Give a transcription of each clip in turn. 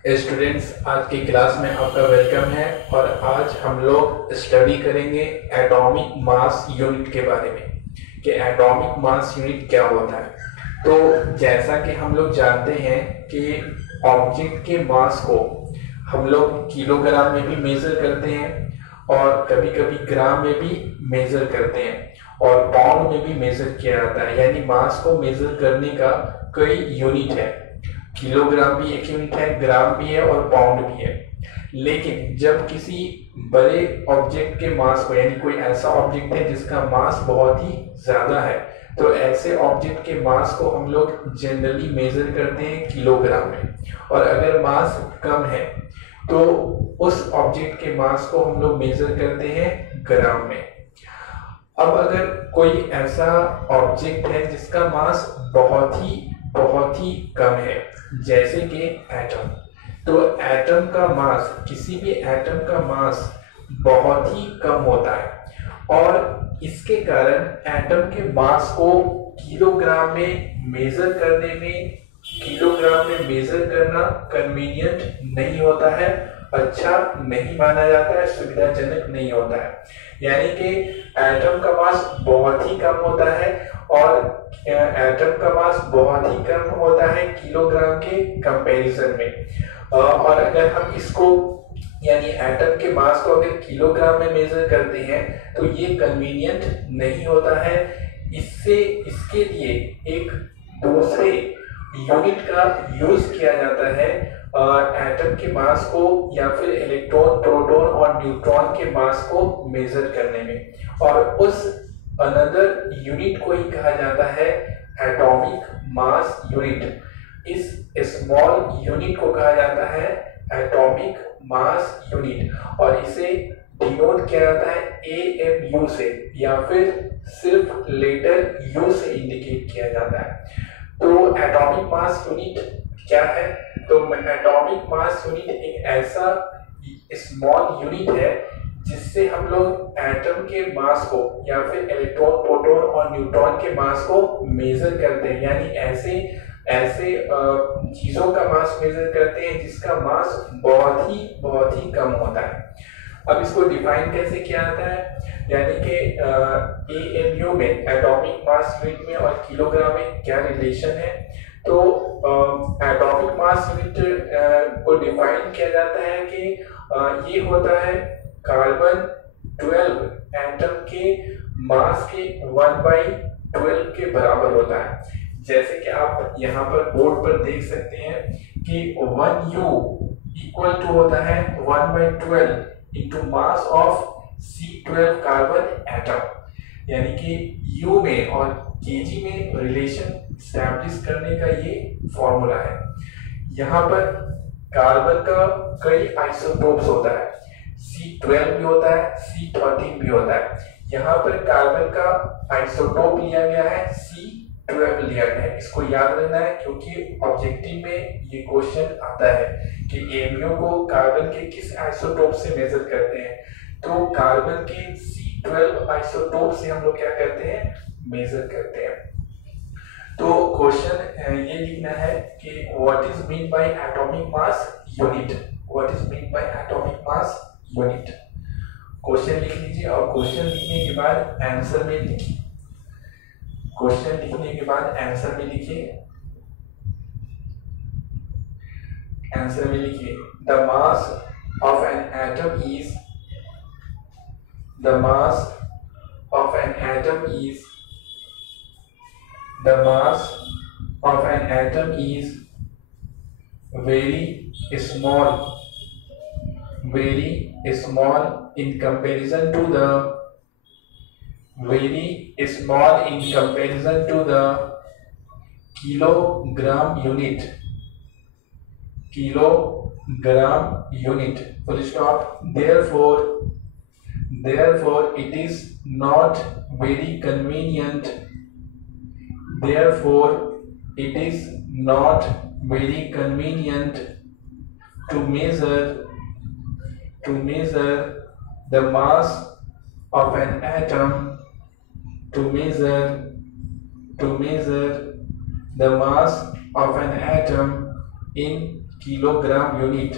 Students, आज की class में आपका वेलकम है। और आज हम लोग स्टडी करेंगे एटॉमिक मास यूनिट के बारे में कि एटॉमिक मास यूनिट क्या होता है। तो जैसा कि हम लोग जानते हैं कि ऑब्जेक्ट के मास को हम लोग किलोग्राम में भी मेजर करते हैं और कभी कभी ग्राम में भी मेजर करते हैं और पाउंड में भी मेजर किया जाता है। यानी मास को मेजर करने का कई यूनिट है। किलोग्राम भी एक यूनिट है, ग्राम भी है और पाउंड भी है। लेकिन जब किसी बड़े ऑब्जेक्ट के मास को, यानी कोई ऐसा ऑब्जेक्ट है जिसका मास बहुत ही ज्यादा है, तो ऐसे ऑब्जेक्ट के मास को हम लोग जनरली मेजर करते हैं किलोग्राम में। और अगर मास कम है तो उस ऑब्जेक्ट के मास को हम लोग मेजर करते हैं ग्राम में। अब अगर कोई ऐसा ऑब्जेक्ट है जिसका मास बहुत ही कम है, जैसे कि एटम, तो एटम का मास, किसी भी एटम का मास बहुत ही कम होता है और इसके कारण एटम के मास को किलोग्राम में मेजर करना कन्वीनियंट नहीं होता है, अच्छा नहीं माना जाता है, सुविधाजनक नहीं होता है। यानी कि एटम का मास बहुत ही कम होता है और एटम का मास बहुत ही कम होता है किलोग्राम के कंपैरिजन में। और अगर हम इसको, यानी एटम के मास को अगर किलोग्राम में मेजर करते हैं तो ये कन्वीनियंट नहीं होता है। इसके लिए एक दूसरे यूनिट का यूज किया जाता है एटम के मास को या फिर इलेक्ट्रॉन, प्रोटॉन और न्यूट्रॉन के मास को मेजर करने में, और उस अनदर यूनिट को ही कहा जाता है एटॉमिक मास यूनिट। इस स्मॉल यूनिट को कहा जाता है एटॉमिक मास यूनिट और इसे डिनोट किया जाता है AMU से या फिर सिर्फ लेटर U से इंडिकेट किया जाता है। तो एटॉमिक मास यूनिट क्या है? तो एटॉमिक मास यूनिट एक ऐसा स्मॉल यूनिट है जिससे हम लोग एटम के मास को या फिर इलेक्ट्रॉन, प्रोटॉन और न्यूट्रॉन के मास को मेजर करते हैं। यानी ऐसे चीजों का मास मेजर करते हैं जिसका मास बहुत ही कम होता है। अब इसको डिफाइन कैसे किया जाता है? यानी कि AMU में, एटॉमिक मास यूनिट में और किलोग्राम में क्या रिलेशन है? तो एटॉमिक मास यूनिट को डिफाइन किया जाता है कि ये होता है कार्बन 12 एटम के मास के 1/12 के बराबर होता है। जैसे कि आप यहाँ पर बोर्ड पर देख सकते हैं कि 1U इक्वल टू होता है 1/12 into mass of C12 carbon atom. यानी कि U में और Kg में रिलेशन स्टैब्लिश करने का ये फॉर्मूला है। यहाँ पर कार्बन का कई आइसोटोप्स होता है, C12 भी होता है, C13 भी होता है। यहाँ पर कार्बन का आइसोटोप लिया गया है, C12 लिया गया है। इसको याद रखना है क्योंकि ऑब्जेक्टिव में ये क्वेश्चन आता है कि AMU को कार्बन के किस आइसोटोप से मेजर करते हैं। तो कार्बन के C12 आइसोटोप से हम लोग क्या करते हैं? मेजर करते हैं। तो क्वेश्चन ये लिखना है कि what is mean by atomic mass unit. What is mean by atomic mass unit, question लिख लीजिए और क्वेश्चन लिखने के बाद आंसर में लिखिए। क्वेश्चन लिखने के बाद आंसर में लिखिए। आंसर में लिखिए the mass of an atom is, the mass of an atom is, the mass of an atom is very small in comparison to the, very small in comparison to the kilogram unit, kilogram unit, full stop। Therefore it is not very convenient, therefore it is not very convenient to measure the mass of an atom, to measure the mass of an atom in kilogram unit,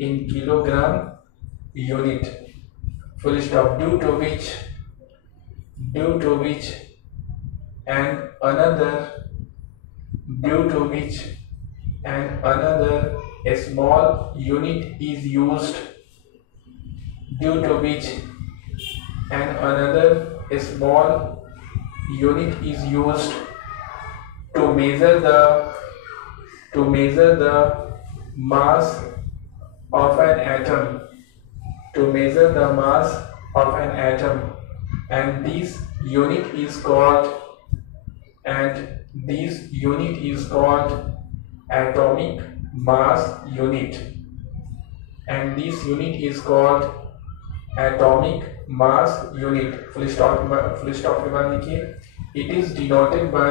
in kilogram unit, full stop, due to which and another small unit is used, due to which and another small unit is used to measure the mass of an atom, and this unit is called atomic mass unit, full stop के बाद लिखिए, it is denoted by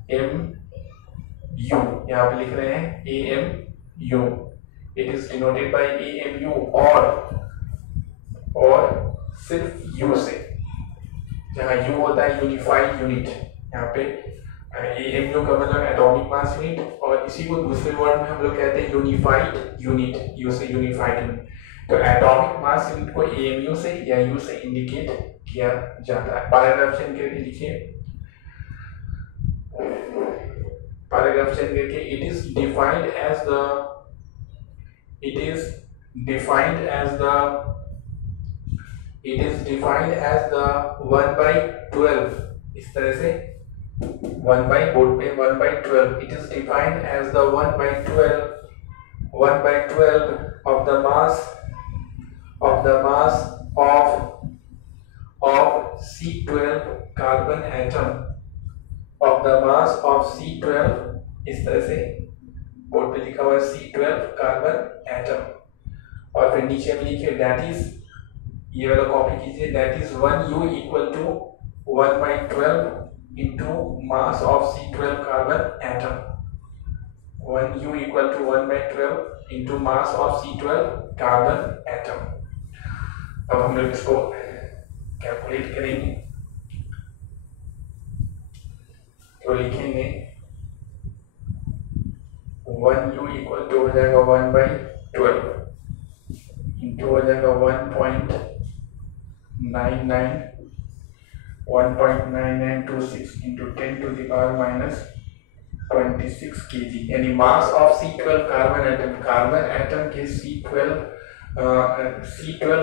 AMU, यहाँ पे लिख रहे हैं AMU, it is denoted by AMU और सिर्फ U से, जहाँ U होता है यूनिफाइड यूनिट, यहाँ पे AMU का मतलब एटॉमिक मास यूनिट, और इसी को दूसरे वर्ड में हम लोग कहते हैं यूनिफाइड यूनिट, U से यूनिफाइड यूनिट। तो एटॉमिक मास यूनिट को AMU से या U से इंडिकेट किया जाता है। पैराग्राफ चेंज करके लिखिए, it is defined as the 1/12, इस तरह से 1/बोर्ड पे 1/12, it is defined as the 1/12 of the mass of C12 carbon atom, इस तरह से बोर्ड पे लिखा हुआ है C12 कार्बन एटम, और फिर नीचे में लिखिए दैट इज, ये वाला कॉपी कीजिए, that is 1U equal to 1/12 into mass of C12 carbon atom, 1U equal to 1/12 into mass of C12 carbon atom. अब हम लोग इसको कैलकुलेट करेंगे, तो लिखेंगे 1U इक्वल टू हो जाएगा 1/12 इंटू हो जाएगा 1.9926 into 10 to the power -26 kg, यानी मास ऑफ C12 कार्बन एटम के C12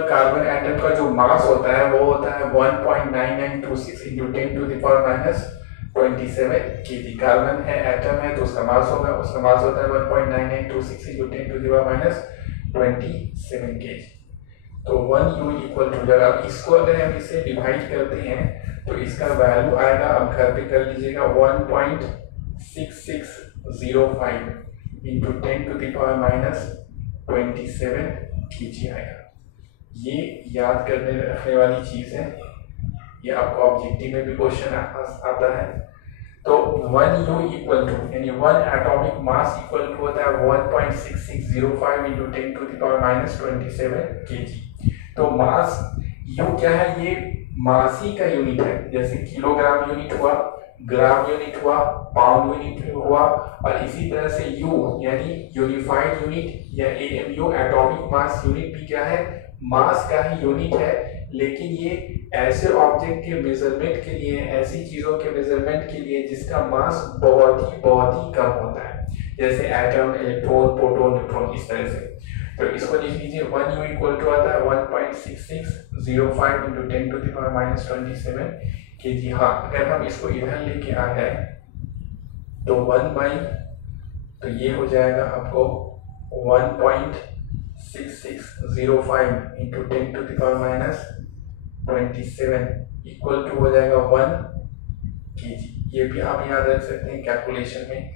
कार्बन एटम का जो मास होता है वो होता है 1.9926 into 10 to the power -27 kg। Carbon है, एटम है, तो उसका मास होता है 1.9926 into 10 to the power -27 kg। तो 1U इक्वल टू, जब इसको अगर हम इसे डिवाइड करते हैं तो इसका वैल्यू आएगा, अब घर पे कर लीजिएगा, 1.6605 into 10 to the power -27 kg आएगा। ये याद करने रखने वाली चीज है, ये आपको ऑब्जेक्टिव में भी क्वेश्चन आता है। तो 1U इक्वल टू, यानी 1 एटॉमिक मास इक्वल टू होता है 1.6605 into 10 to the power -27 kg। तो मास U क्या है, ये मास ही का यूनिट है, जैसे किलोग्राम यूनिट हुआ, ग्राम यूनिट हुआ, पाउंड यूनिट हुआ, और इसी तरह से U यानी यूनिफाइड यूनिट या AMU एटॉमिक मास यूनिट भी क्या है, मास का ही यूनिट है, लेकिन ये ऐसे ऑब्जेक्ट के मेजरमेंट के लिए, ऐसी चीजों के मेजरमेंट के लिए जिसका मास बहुत ही कम होता है, जैसे एटम, इलेक्ट्रॉन, प्रोटॉन, न्यूट्रॉन, इस तरह से। तो इसको लिख लीजिए, 1U इक्वल टू आता है 1.6605 into 10 to the power -27 kg। हाँ, अगर हम इसको इधर लेके आ गए तो तो ये हो जाएगा आपको 1.6605 into 10 to the power -27 equal to हो जाएगा 1 kg। ये भी आप याद रख सकते हैं कैलकुलेशन में,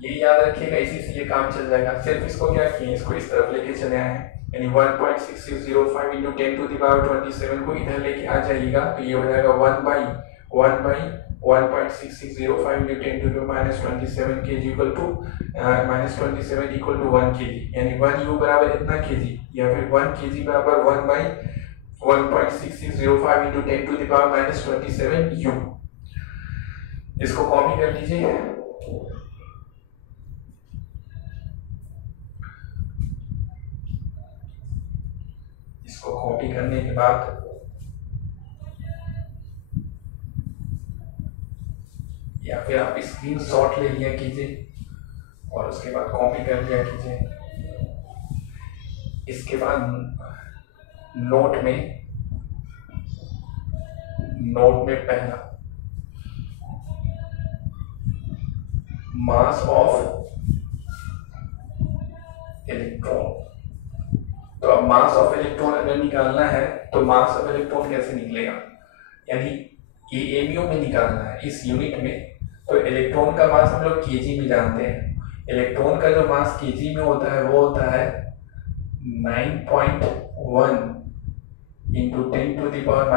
ये याद रखिएगा, इसी से ये काम चल जाएगा। सिर्फ इसको क्या किए, इसको इस तरफ लेके चले आए हैं, यानी 1.6605 इंटू 10 टू द पावर 27 को इधर लेके आ जाइएगा, तो ये हो जाएगा 1/, 1/1.6605 into 10 to the minus 27 kg equal to minus 27 equal to 1 kg, यानी 1 u बराबर इतना kg, या फिर 1 kg बराबर 1/1.6605 into 10 to the power minus 27 u। इसको कॉपी कर लीजिए। इसको कॉपी करने के बाद या फिर आप स्क्रीनशॉट ले लिया कीजिए और उसके बाद कॉपी कर लिया कीजिए। इसके बाद नोट में पहला मास ऑफ इलेक्ट्रॉन। तो अब मास ऑफ इलेक्ट्रॉन अगर निकालना है तो मास ऑफ इलेक्ट्रॉन कैसे निकलेगा, यानी एएमयू में निकालना है इस यूनिट में। तो इलेक्ट्रॉन का मास हम लोग केजी में जानते हैं। इलेक्ट्रॉन का जो मास केजी में होता है वो होता है 9.1 into 10 to the power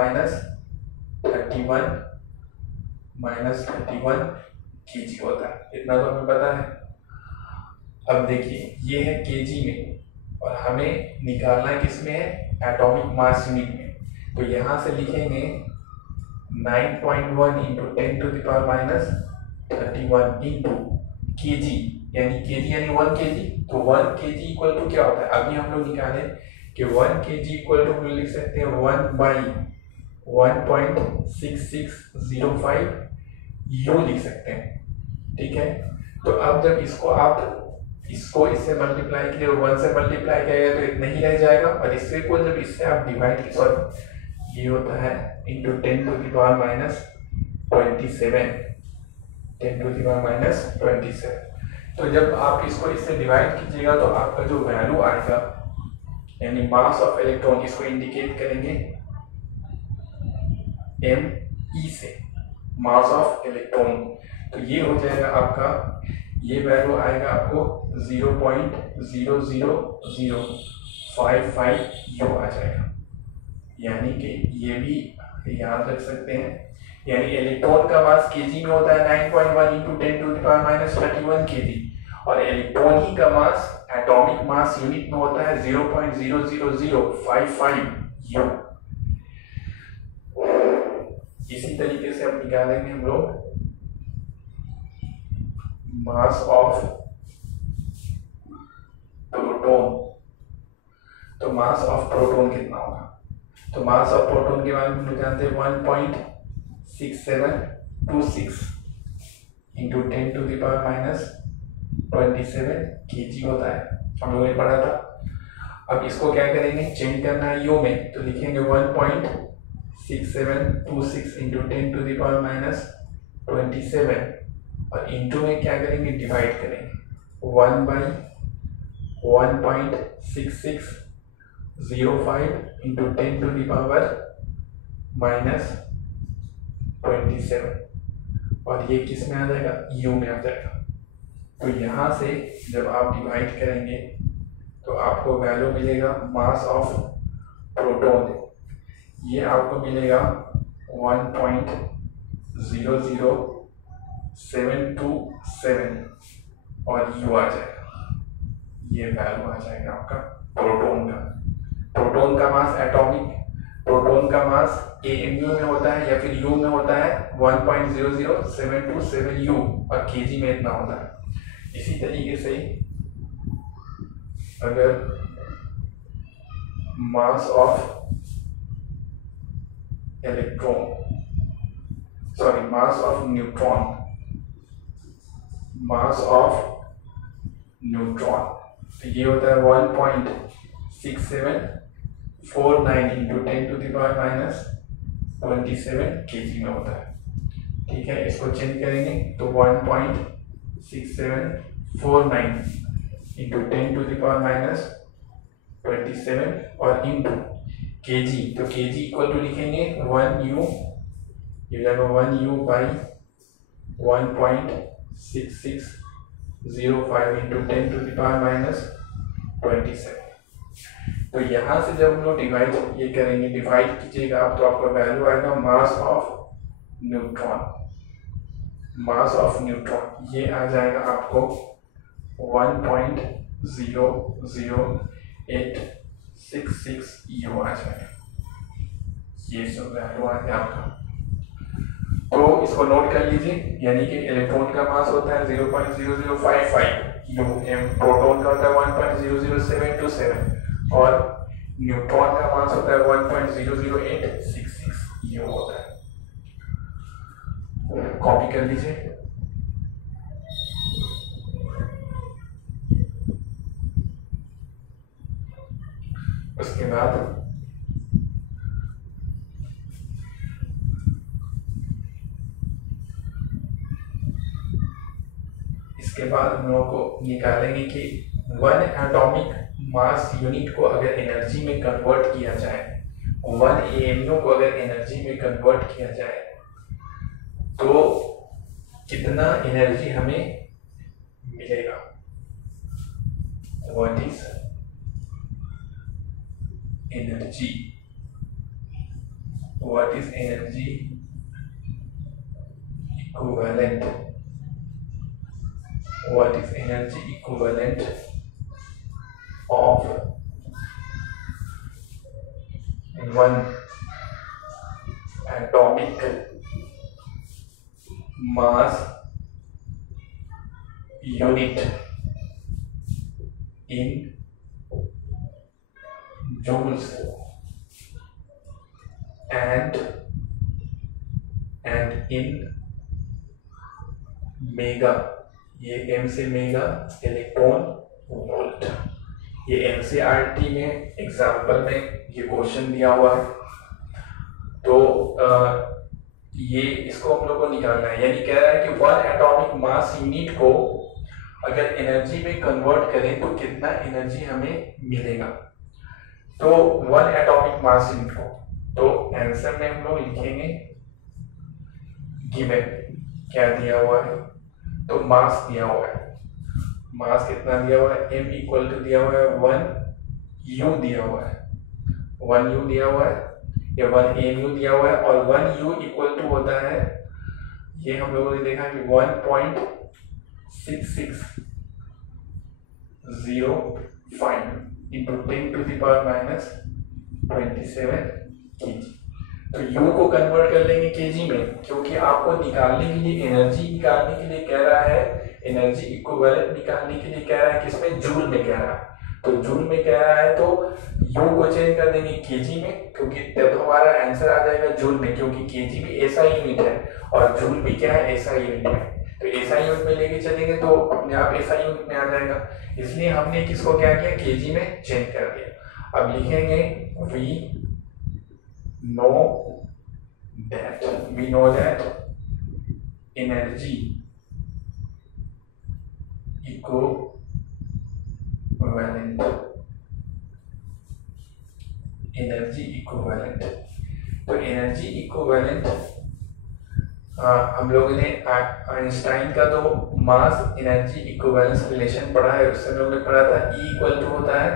-31 KG होता है। इतना तो हमें पता है। अब देखिए ये है केजी में और हमें निकालना किसमें है, एटॉमिक मास यूनिट में। तो यहाँ से लिखेंगे 9.1 into 10 to the power -31 into KG, यानी केजी यानी 1 केजी। तो 1 केजी इक्वल टू क्या होता है, अभी हम लोग निकाले कि 1 केजी इक्वल टू हम लोग लिख सकते हैं 1/1.6605 यू लिख सकते हैं, ठीक है। तो अब जब इसको इससे मल्टीप्लाई किए, 1 से मल्टीप्लाई किया तो इतना ही रह जाएगा, और इससे को जब इससे आप डिवाइड, सॉरी ये होता है into 10 to the power -27, 10 to the power -27। तो जब आप इसको इससे डिवाइड कीजिएगा तो आपका जो वैल्यू आएगा, यानी मास ऑफ इलेक्ट्रॉन, इसको इंडिकेट करेंगे ME से, मास ऑफ इलेक्ट्रॉन। तो ये हो जाएगा आपका, ये वैल्यू आएगा आपको 0.00055 यू आ जाएगा। यानी कि ये भी याद रख सकते हैं, यानी इलेक्ट्रॉन का मास केजी में होता है 9.1 into 10 to the power -31 KG, और इलेक्ट्रॉन ही का मास एटॉमिक मास यूनिट में होता है 0.00055 यू। इसी तरीके से अब निकालेंगे हम लोग मास ऑफ प्रोटॉन। तो मास ऑफ प्रोटॉन कितना होगा, तो मास ऑफ प्रोटॉन के बारे में हम लोग जानते हैं 1.6726 into 10 to the power -27 KG होता है, हम लोगों ने पढ़ा था। अब इसको क्या करेंगे, चेंज करना है यू में, तो लिखेंगे 1.6726 इंटू 10 टू द पावर -27, और इंटू में क्या करेंगे, डिवाइड करेंगे 1/1.6605 इंटू 10 टू द पावर -27, और ये किस में आ जाएगा, यू में आ जाएगा। तो यहाँ से जब आप डिवाइड करेंगे तो आपको वैल्यू मिलेगा मास ऑफ प्रोटॉन, ये आपको मिलेगा 1.00727 और यू आ जाएगा, ये वैल्यू आ जाएगा आपका प्रोटॉन का। प्रोटॉन का मास एटॉमिक, प्रोटॉन का मास एएमयू में होता है या फिर यू में होता है 1.00727 यू, और केजी में इतना होता है। इसी तरीके से अगर mass of electron, sorry mass of neutron, तो ये होता है 1.6749 into 10 to the power -27 KG में होता है, ठीक है। इसको चेंज करेंगे तो 1.6749 इंटू 10 टू द पावर -27 और इंटू केजी, तो केजी इक्वल टू लिखेंगे 1 यू, ये जाएगा 1 U by 1.6605 into 10 to the power -27। तो यहाँ से जब हम लोग डिवाइड ये करेंगे, डिवाइड कीजिएगा आप, तो आपका वैल्यू आएगा मास of neutron, mass of neutron ये आ जाएगा आपको 1.00866 यू आ जाएगा। ये सब वैल्यू आ गया आपका, तो इसको नोट कर लीजिए। यानी कि इलेक्ट्रॉन का मास होता है 0.0055 यू, प्रोटॉन का होता है 1.00727 और न्यूट्रॉन का मास होता है 1.00866 यू होता है। कॉपी कर लीजिए। उसके बाद हम लोगों को निकालेंगे कि 1 एटॉमिक मास यूनिट को अगर एनर्जी में कन्वर्ट किया जाए, 1 AMU को अगर एनर्जी में कन्वर्ट किया जाए तो कितना एनर्जी हमें मिलेगा। What is energy, what is energy equivalent, what is energy equivalent of 1 atomic mass unit in joules and in mega। ये m से मेगा इलेक्ट्रॉन वोल्ट, ये NCERT में एग्जाम्पल में ये क्वेश्चन दिया हुआ है। तो ये इसको हम लोग को निकालना है। यानी कह रहा है कि 1 एटॉमिक मास यूनिट को अगर एनर्जी में कन्वर्ट करें तो कितना एनर्जी हमें मिलेगा। तो 1 एटॉमिक मास यूनिट को, तो आंसर में हम लोग लिखेंगे गिवन क्या दिया हुआ है, तो मास दिया हुआ है, मास कितना दिया हुआ है, m इक्वल टू दिया हुआ है 1 u दिया हुआ है, 1 u दिया हुआ है, या 1 AMU दिया हुआ है और 1 u इक्वल टू होता है, ये हम लोगों ने देखा कि 1.6605 इंटू 10⁻⁻27 kg। तो U को कन्वर्ट कर लेंगे केजी में, क्योंकि आपको निकालने के लिए, एनर्जी निकालने के लिए कह रहा है, एनर्जी इक्विवेलेंट निकालने के लिए कह रहा है किसमें, जूल में कह रहा है। तो जूल में कह रहा है तो U को चेंज कर देंगे केजी में, क्योंकि तब हमारा आंसर आ जाएगा जूल में, क्योंकि केजी भी ऐसा यूनिट है और जूल भी क्या है, ऐसा यूनिट है। तो ऐसा यूनिट में लेके चलेंगे तो अपने आप ऐसा यूनिट में आ जाएगा। इसलिए हमने किसको क्या किया, केजी में चेंज कर दिया। अब लिखेंगे we know that energy equivalent, energy equivalent. तो एनर्जी इक्विवेलेंट हम लोगों ने आइंस्टाइन का तो मास एनर्जी इक्विवेलेंस रिलेशन पढ़ा है, उससे हम लोगों ने पढ़ा था E इक्वल टू होता है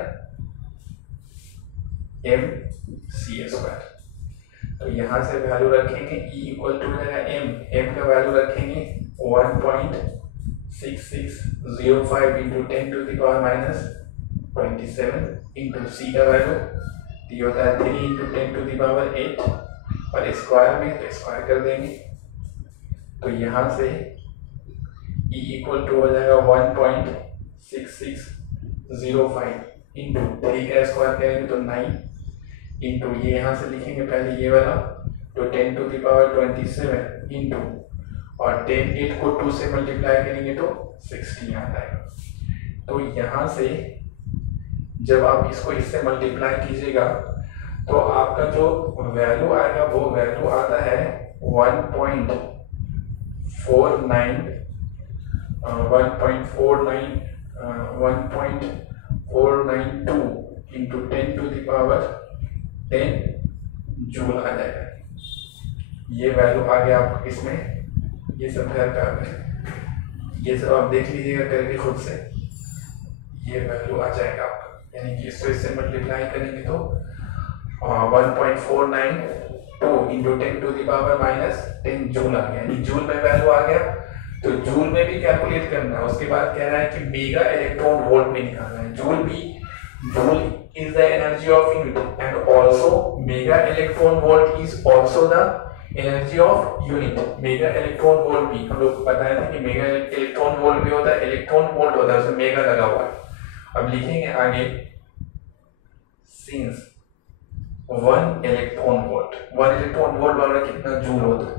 mc²। तो यहाँ से वैल्यू रखेंगे E इक्वल टू हो जाएगा m का वैल्यू रखेंगे 1.6605 इंटू 10⁻⁻27 इंटू C का वैल्यू ये होता है 3 इंटू 10⁸ और स्क्वायर में तो स्क्वायर कर देंगे। तो यहाँ से E इक्वल टू हो जाएगा 1.6605 इंटू 3 का स्क्वायर करेंगे तो 9 इंटू ये यहाँ से लिखेंगे पहले ये वाला, तो 10⁻27 इंटू और 8 को 2 से मल्टीप्लाई करेंगे तो 60 आ जाएगा। तो यहाँ से जब आप इसको इससे मल्टीप्लाई कीजिएगा तो आपका जो वैल्यू आएगा वो वैल्यू आता है 1.492 इंटू 10⁻10 जूल आ जाएगा। ये वैल्यू आ गया आपको इसमें, ये सब ये सब आप देख लीजिएगा करके खुद से, ये वैल्यू आ जाएगा आपका। यानी कि इसको इससे मल्टीप्लाई करेंगे तो 1.49 2 into 10 to the power minus 10 joule आ गया, यानी जूल में वैल्यू आ गया। तो जूल में भी कैलकुलेट करना है। उसके बाद कह रहा है कि मेगा इलेक्ट्रॉन वोल्ट में निकालना है। Joule is the energy of unit and also mega electron volt is also the energy of unit। Mega electron volt भी हम लोग बताए थे कि मेगा इलेक्ट्रॉन वोल्ट भी होता है, इलेक्ट्रॉन वोल्ट होता है, उसमें मेगा लगा हुआ है। अब लिखेंगे आगे, सिंस 1 इलेक्ट्रॉन वोल्ट बराबर कितना जूल होता है,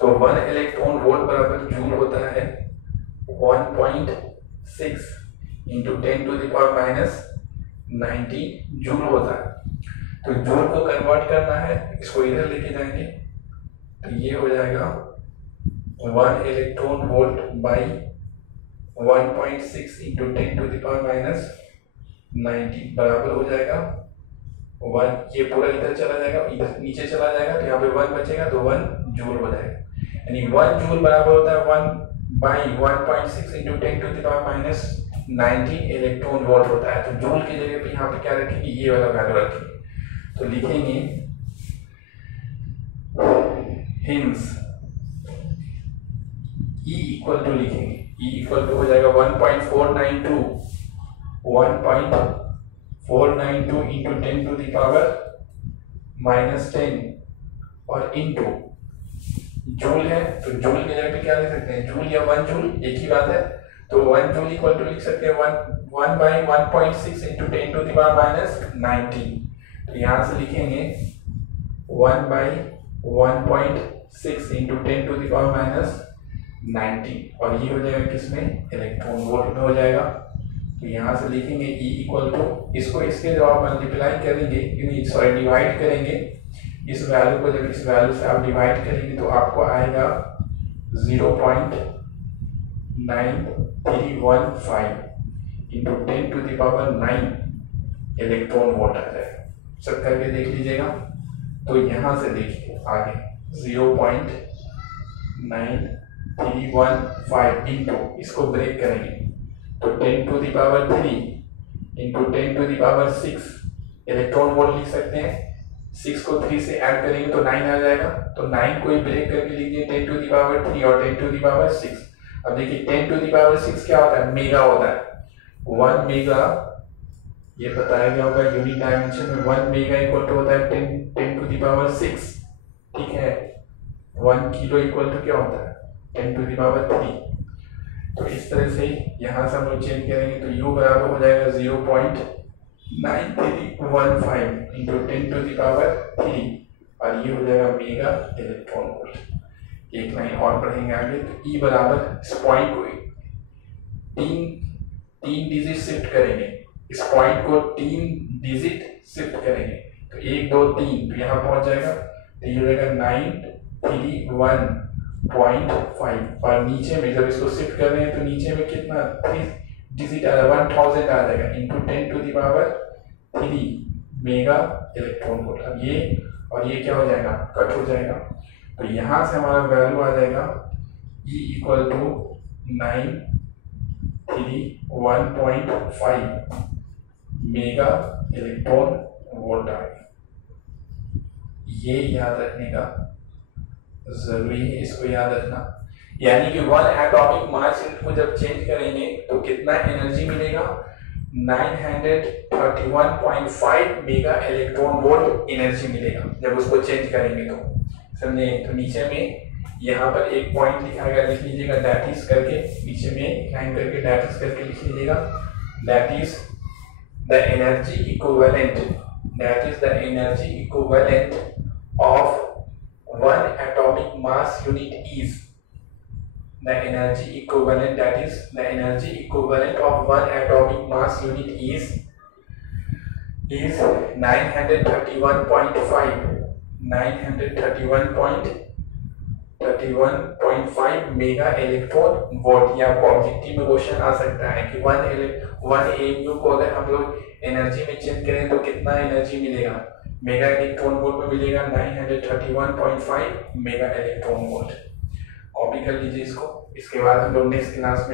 तो 1 इलेक्ट्रॉन वोल्ट बराबर जूल होता है 1.6 into 10 to the power minus 90 joule होता है। तो जूल को कन्वर्ट करना है, इसको इधर लेके जाएंगे तो ये हो जाएगा 1 electron volt by 1.6 into 10 to the power minus 90 बराबर हो जाएगा 1। ये पूरा इधर चला जाएगा, इधर नीचे चला जाएगा तो यहाँ पे 1 बचेगा तो 1 जूल हो जाएगा। यानी 1 जूल बराबर होता है 1 by 1.6 into 10 to the power minus 90 electron volt होता है। तो जूल की जगह पे यहाँ पे क्या रखेंगे, ये वाला वैल्यू रखेंगे। तो लिखेंगे हिंस E इक्वल टू लिखेंगे, E इक्वल टू हो जाएगा 1.492 into 10 to the power minus 10 और इंटू जूल है तो जूल की जगह पे क्या लिख सकते हैं, जूल या 1 जूल एक ही बात है। तो 1 जूल इक्वल टू लिख सकते हैं 1 by 1.6 into 10 to the power minus 90। तो यहाँ से लिखेंगे 1 by 1.6 into 10 to the power minus 90 और ये हो जाएगा किसमें, इलेक्ट्रॉन वोल्ट में हो जाएगा। तो यहाँ से लिखेंगे E इक्वल टू, इसको इसके जब आप मल्टीप्लाई करेंगे, सॉरी डिवाइड करेंगे, इस वैल्यू को जब इस वैल्यू से आप डिवाइड करेंगे तो आपको आएगा 0.9315 into 10 to the power 9 electron volt आ जाएगा। सब करके देख लीजिएगा। तो यहाँ से देखिए आगे 0.9315 इंटू, इसको ब्रेक करेंगे तो 10 to the power 3 into 10 to the power 6 electron volt लिख सकते हैं। 6 को 3 से ऐड करेंगे तो 9 आ जाएगा। तो 9 को ब्रेक करके लिखिए 10 टू द पावर 3 और 10 टू द पावर 6। अब देखिए 10 टू द पावर 6 क्या होता है, मेगा होता है। 1 मेगा, ये बताया गया होगा यूनिट डायमेंशन में, 1 मेगा इक्वल टू होता है 10 टू द पावर 6, ठीक है। 1 किलो इक्वल टू क्या होता है 10 टू द पावर 3। तो इस तरह से यहाँ से हम लोग चेंज करेंगे तो U बराबर हो जाएगा 0.9315 इंटू 10 टू द पावर 3 और ये हो जाएगा मेगा इलेक्ट्रॉन वोल्ट। एक लाइन और पढ़ेंगे आगे। तो E बराबर, इस पॉइंट को तीन डिजिट शिफ्ट करेंगे, इस पॉइंट को 3 डिजिट शिफ्ट करेंगे तो 1 2 3 तो यहाँ पहुंच जाएगा। तो ये हो जाएगा 931.5 और नीचे में जब इसको शिफ्ट कर रहे हैं तो नीचे में कितना 3 डिजिट आ जाएगा, 1000 आ जाएगा into 10 to the power 3 mega electron volt. अब ये और ये क्या हो जाएगा, कट हो जाएगा। तो यहाँ से हमारा वैल्यू आ जाएगा E equal to 931.5 mega electron volt आ गया। ये याद रखने का जरूरी है, इसको याद रखना। यानी कि 1 एटॉमिक मास को जब चेंज करेंगे तो कितना एनर्जी मिलेगा, 931.5 मेगा इलेक्ट्रॉन वोल्ट एनर्जी मिलेगा जब उसको चेंज करेंगे। तो समझे। तो नीचे में यहाँ पर एक पॉइंट लिखा गया, लिख लीजिएगा दैट इज करके, नीचे में लाइन करके दैट इज करके लिख लीजिएगा। That is the energy equivalent, that is the energy equivalent of 1 atomic mass unit is the energy equivalent, that is the energy equivalent of 1 atomic mass unit is 931.5 mega electron volt. ये आपको objective में question आ सकता है कि 1 AMU को अगर हम लोग एनर्जी में चेंज करें तो कितना एनर्जी मिलेगा, मेगा इलेक्ट्रॉन वोल्ट में मिलेगा 931.5 मेगा इलेक्ट्रॉन वोल्ट। कॉपी कर लीजिए इसको। इसके बाद हम लोग नेक्स्ट क्लास में